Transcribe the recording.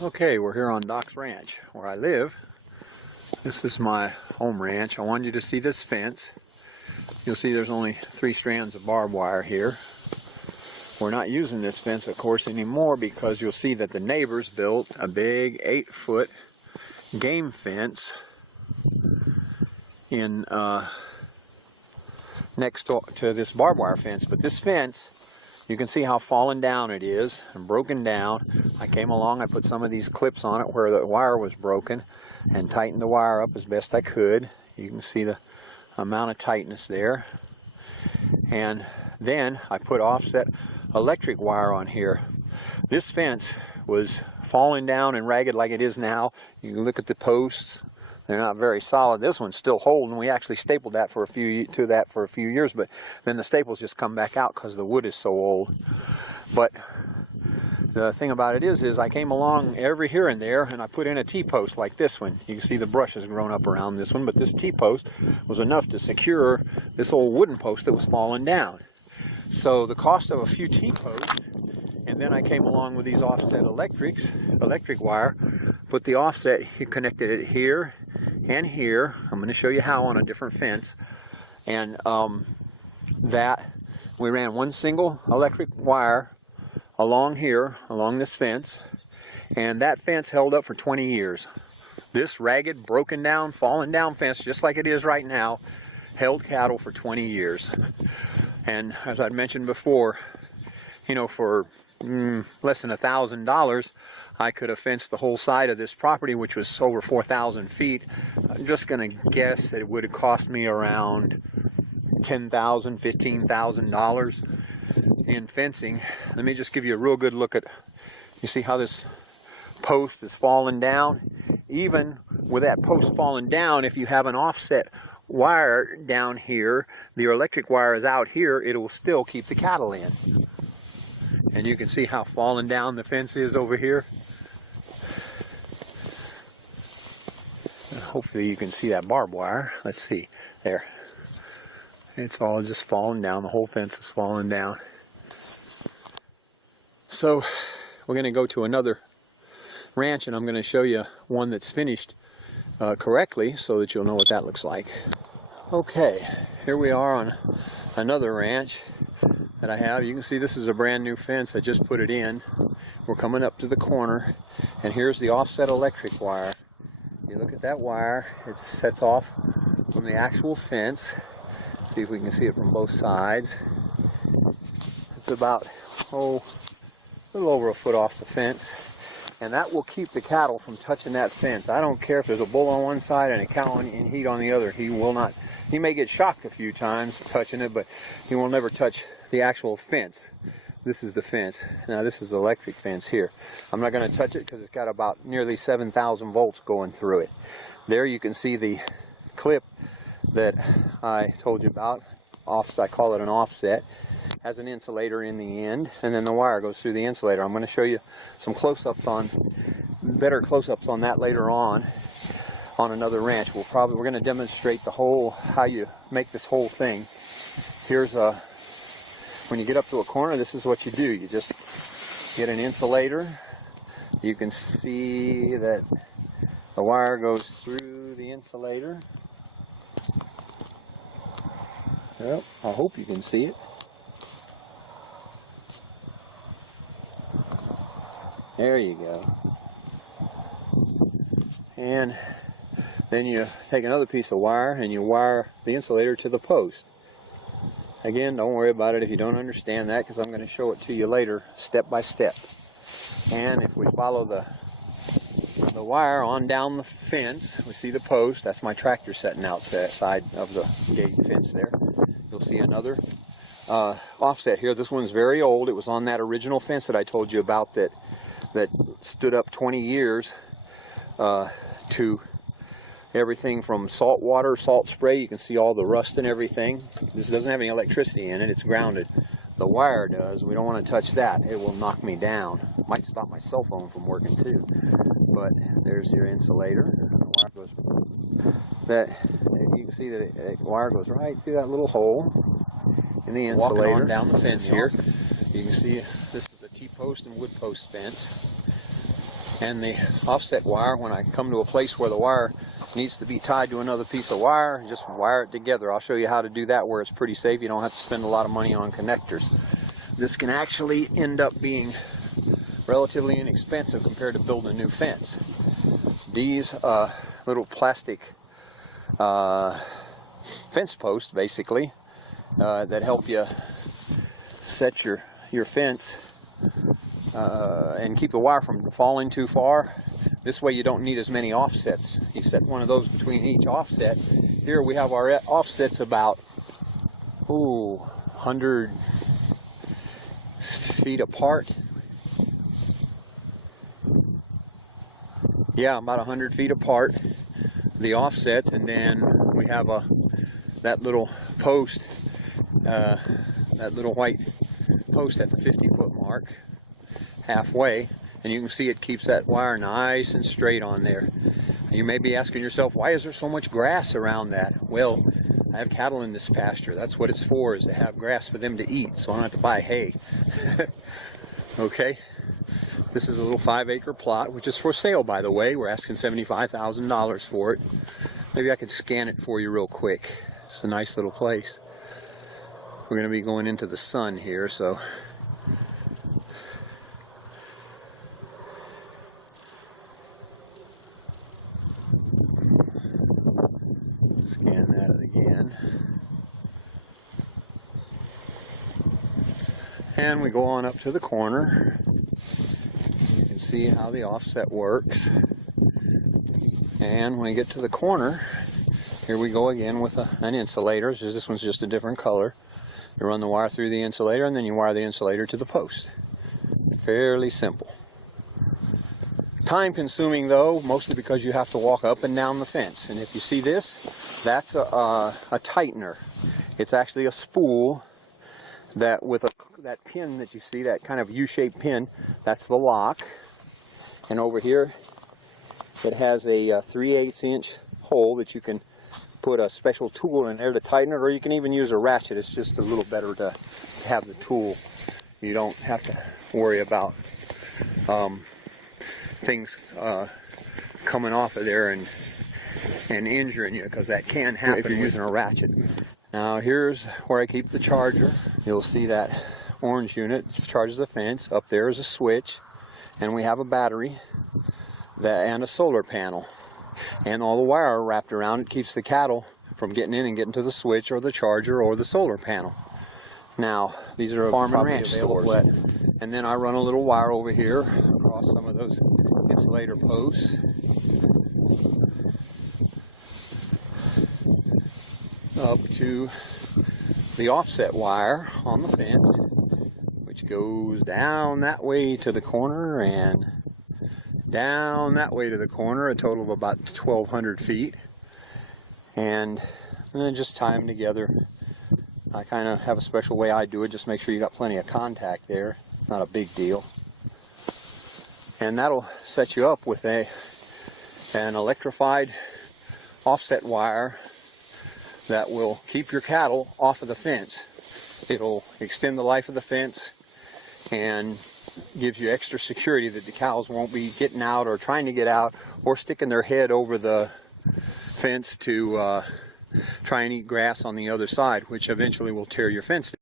Okay, we're here on Doc's Ranch, where I live. This is my home ranch. I wanted you to see this fence. You'll see there's only 3 strands of barbed wire here. We're not using this fence, of course, anymore because you'll see that the neighbors built a big 8-foot game fence in next to this barbed wire fence. But this fence, you can see how fallen down it is and broken down. I came along, I put some of these clips on it where the wire was broken and tightened the wire up as best I could. You can see the amount of tightness there. And then I put offset electric wire on here. This fence was falling down and ragged like it is now. You can look at the posts. They're not very solid. This one's still holding. We actually stapled that for a few years, but then the staples just come back out because the wood is so old. But the thing about it is I came along every here and there and I put in a T-post like this one. You can see the brush has grown up around this one, but this T-post was enough to secure this old wooden post that was falling down. So the cost of a few T-posts, and then I came along with these offset electric wire, put the offset, he connected it here and here. I'm going to show you how on a different fence. And that we ran one single electric wire along here, along this fence, and that fence held up for 20 years. This ragged, broken down, fallen down fence, just like it is right now, held cattle for 20 years. And as I mentioned before, you know, for less than $1,000, I could have fenced the whole side of this property, which was over 4,000 feet. I'm just going to guess that it would have cost me around $10,000, $15,000 in fencing. Let me just give you a real good look at, you see how this post is falling down? Even with that post falling down, if you have an offset wire down here, the electric wire is out here, it will still keep the cattle in. And you can see how fallen down the fence is over here. Hopefully you can see that barbed wire. Let's see, there. It's all just falling down, the whole fence is falling down. So we're going to go to another ranch and I'm going to show you one that's finished correctly so that you'll know what that looks like. Okay, here we are on another ranch that I have. You can see this is a brand new fence. I just put it in. We're coming up to the corner and here's the offset electric wire. You look at that wire, it sets off from the actual fence. See if we can see it from both sides. It's about, a little over a foot off the fence. And that will keep the cattle from touching that fence. I don't care if there's a bull on one side and a cow in heat on the other. He will not. He may get shocked a few times touching it, but he will never touch the actual fence. This is the fence. Now this is the electric fence here. I'm not going to touch it because it's got about nearly 7,000 volts going through it. There you can see the clip that I told you about. I call it an offset. Has an insulator in the end, and then the wire goes through the insulator. I'm going to show you some better close-ups on that later on another ranch. We're going to demonstrate how you make this whole thing. Here's when you get up to a corner, this is what you do. You just get an insulator. You can see that the wire goes through the insulator. Well, I hope you can see it. There you go. And then you take another piece of wire and you wire the insulator to the post. Again, don't worry about it if you don't understand that, because I'm going to show it to you later, step by step. And if we follow the wire on down the fence, we see the post. That's my tractor setting outside of the gate fence there. You'll see another offset here. This one's very old. It was on that original fence that I told you about that stood up 20 years to everything from salt water, salt spray. You can see all the rust and everything. This doesn't have any electricity in it. It's grounded. The wire does. We don't want to touch that. It will knock me down. It might stop my cell phone from working too. But there's your insulator. The wire goes. You can see that the wire goes right through that little hole in the insulator. Walking on down the fence here. You can see this is a T-post and wood post fence. And the offset wire, when I come to a place where the wire needs to be tied to another piece of wire, just wire it together. I'll show you how to do that where it's pretty safe. You don't have to spend a lot of money on connectors. This can actually end up being relatively inexpensive compared to building a new fence. These little plastic fence posts, basically, that help you set your fence and keep the wire from falling too far. This way you don't need as many offsets. You set one of those between each offset. Here we have our offsets about 100 feet apart. Yeah, about 100 feet apart, the offsets, and then we have that little post, that little white post at the 50-foot mark, halfway, and you can see it keeps that wire nice and straight on there. You may be asking yourself, why is there so much grass around that? Well, I have cattle in this pasture. That's what it's for, is to have grass for them to eat, so I don't have to buy hay. Okay. This is a little 5-acre plot, which is for sale, by the way. We're asking $75,000 for it. Maybe I could scan it for you real quick. It's a nice little place. We're going to be going into the sun here, so. Scan that again. And we go on up to the corner. See how the offset works. And when we get to the corner, here we go again with an insulator. This one's just a different color. You run the wire through the insulator, and then you wire the insulator to the post. Fairly simple. Time consuming though, mostly because you have to walk up and down the fence. And if you see this, that's a tightener. It's actually a spool that with that pin that you see, that kind of U-shaped pin, that's the lock. And over here, it has a 3/8 inch hole that you can put a special tool in there to tighten it, or you can even use a ratchet. It's just a little better to have the tool. You don't have to worry about things coming off of there and injuring you, because that can happen if you're using a ratchet. Now here's where I keep the charger. You'll see that orange unit charges the fence. Up there is a switch. And we have a battery and a solar panel. And all the wire wrapped around it keeps the cattle from getting in and getting to the switch or the charger or the solar panel. Now, these are farm and ranch stores. And then I run a little wire over here across some of those insulator posts. Up to the offset wire on the fence, which goes down that way to the corner and down that way to the corner, a total of about 1,200 feet. And then just tie them together. I kind of have a special way I do it, just make sure you got plenty of contact there. Not a big deal. And that'll set you up with an electrified offset wire that will keep your cattle off of the fence. It'll extend the life of the fence and gives you extra security that the cows won't be getting out or trying to get out or sticking their head over the fence to try and eat grass on the other side, which eventually will tear your fence down.